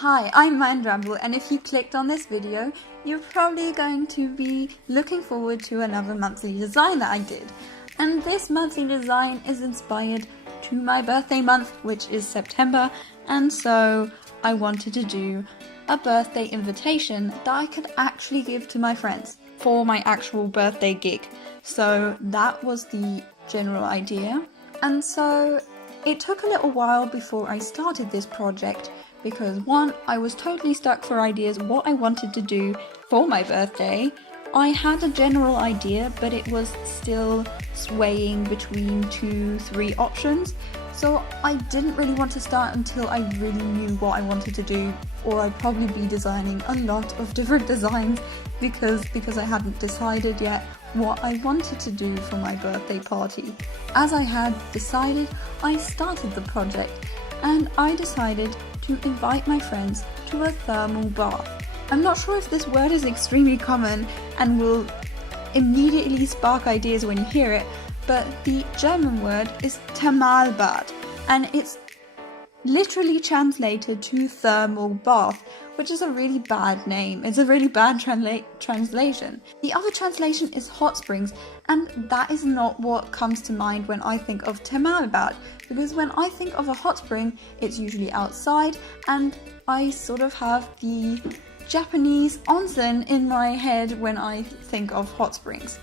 Hi, I'm Ramble, and if you clicked on this video, you're probably going to be looking forward to another monthly design that I did. And this monthly design is inspired to my birthday month, which is September, and so I wanted to do a birthday invitation that I could actually give to my friends for my actual birthday gig. So that was the general idea. And so it took a little while before I started this project because one, I was totally stuck for ideas what I wanted to do for my birthday. I had a general idea, but it was still swaying between 2-3 options. So I didn't really want to start until I really knew what I wanted to do, or I'd probably be designing a lot of different designs because I hadn't decided yet what I wanted to do for my birthday party. As I had decided, I started the project and I decided to invite my friends to a thermal bath. I'm not sure if this word is extremely common and will immediately spark ideas when you hear it, but the German word is Thermalbad, and it's literally translated to thermal bath, which is a really bad name. It's a really bad translation. The other translation is hot springs, and that is not what comes to mind when I think of Thermalbad, because when I think of a hot spring, it's usually outside, and I sort of have the Japanese onsen in my head when I think of hot springs.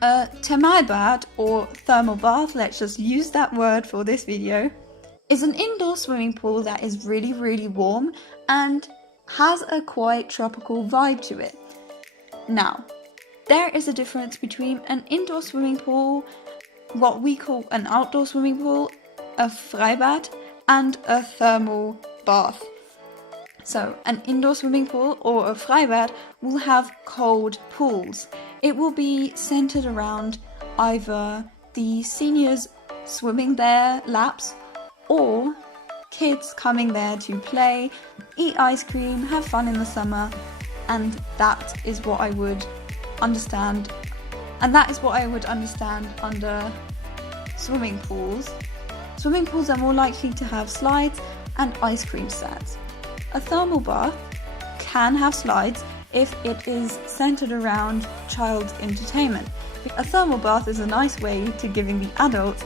Thermalbad, or thermal bath, let's just use that word for this video, is an indoor swimming pool that is really, really warm and has a quite tropical vibe to it. Now, there is a difference between an indoor swimming pool, what we call an outdoor swimming pool, a Freibad, and a thermal bath. So, an indoor swimming pool or a Freibad will have cold pools. It will be centered around either the seniors swimming their laps or kids coming there to play, eat ice cream, have fun in the summer, and that is what I would understand. And that is what I would understand under swimming pools. Swimming pools are more likely to have slides and ice cream stands. A thermal bath can have slides if it is centered around child entertainment. A thermal bath is a nice way to giving the adults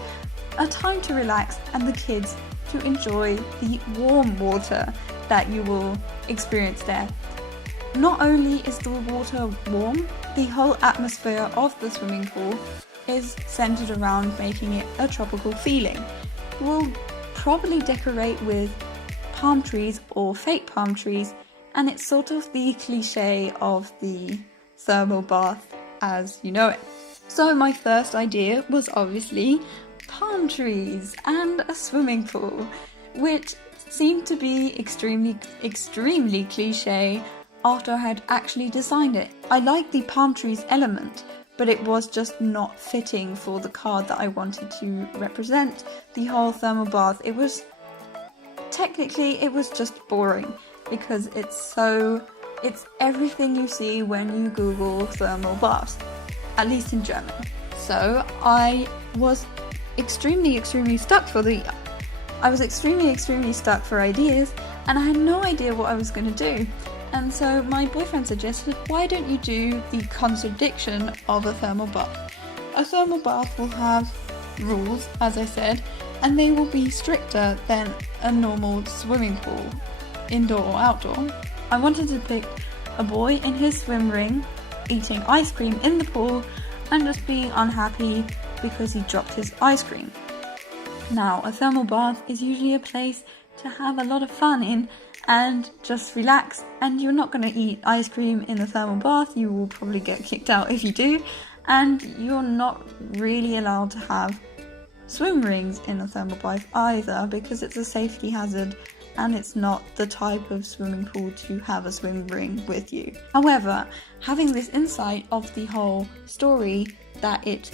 a time to relax and the kids to enjoy the warm water that you will experience there. Not only is the water warm, the whole atmosphere of the swimming pool is centered around making it a tropical feeling. We'll probably decorate with palm trees or fake palm trees, and it's sort of the cliche of the thermal bath as you know it. So my first idea was obviously palm trees and a swimming pool, which seemed to be extremely cliche after I had actually designed it. I liked the palm trees element, but it was just not fitting for the card that I wanted to represent the whole thermal bath. It was just boring because it's everything you see when you Google thermal baths, at least in German. So I was extremely stuck for ideas, and I had no idea what I was going to do. And so my boyfriend suggested, why don't you do the contradiction of a thermal bath? A thermal bath will have rules, as I said, and they will be stricter than a normal swimming pool, indoor or outdoor. I wanted to pick a boy in his swim ring, eating ice cream in the pool, and just being unhappy because he dropped his ice cream. Now, a thermal bath is usually a place to have a lot of fun in and just relax, and you're not going to eat ice cream in a thermal bath. You will probably get kicked out if you do, and you're not really allowed to have swim rings in a thermal bath either because it's a safety hazard and it's not the type of swimming pool to have a swim ring with you. However, having this insight of the whole story that it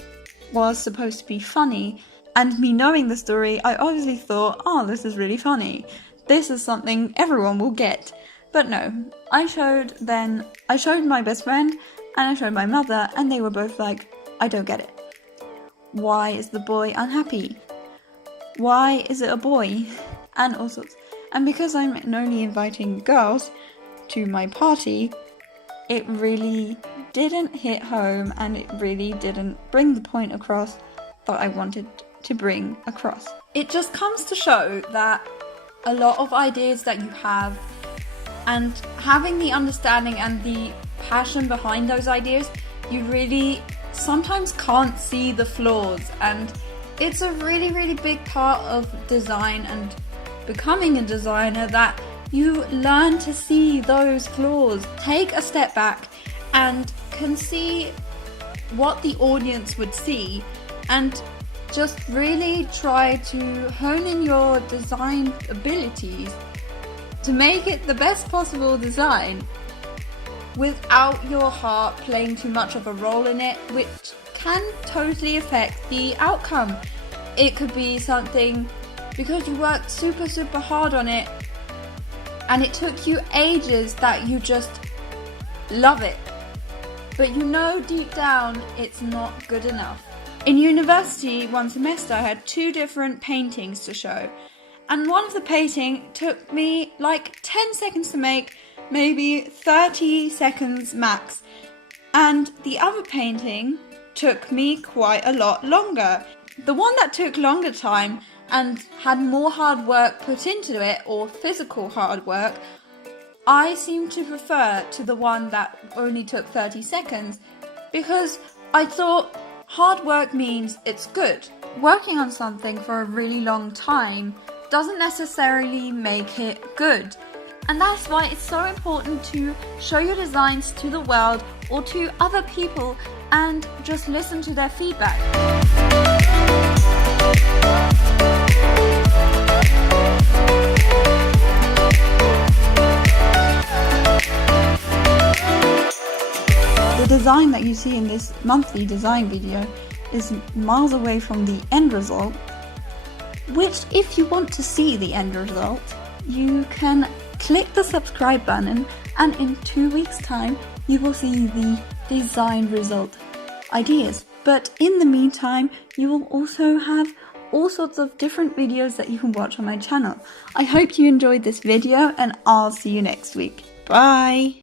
was supposed to be funny, and me knowing the story, I obviously thought, oh, this is really funny. This is something everyone will get. But no, I showed my best friend and I showed my mother, and they were both like, I don't get it. Why is the boy unhappy? Why is it a boy? And all sorts. And because I'm only inviting girls to my party, it really didn't hit home and it really didn't bring the point across that I wanted to bring across. It just comes to show that a lot of ideas that you have and having the understanding and the passion behind those ideas, you really sometimes can't see the flaws, and it's a really, really big part of design and becoming a designer that you learn to see those flaws, take a step back and can see what the audience would see, and just really try to hone in your design abilities to make it the best possible design without your heart playing too much of a role in it, which can totally affect the outcome. It could be something because you worked super, super hard on it and it took you ages that you just love it, but you know deep down it's not good enough. In university, one semester I had 2 different paintings to show, and one of the painting took me like 10 seconds to make, maybe 30 seconds max, and the other painting took me quite a lot longer. The one that took longer time and had more hard work put into it, or physical hard work, I seem to prefer to the one that only took 30 seconds because I thought hard work means it's good. Working on something for a really long time doesn't necessarily make it good. And that's why it's so important to show your designs to the world or to other people and just listen to their feedback. The design that you see in this monthly design video is miles away from the end result, which if you want to see the end result, you can click the subscribe button and in 2 weeks time you will see the design result ideas. But in the meantime, you will also have all sorts of different videos that you can watch on my channel. I hope you enjoyed this video and I'll see you next week. Bye!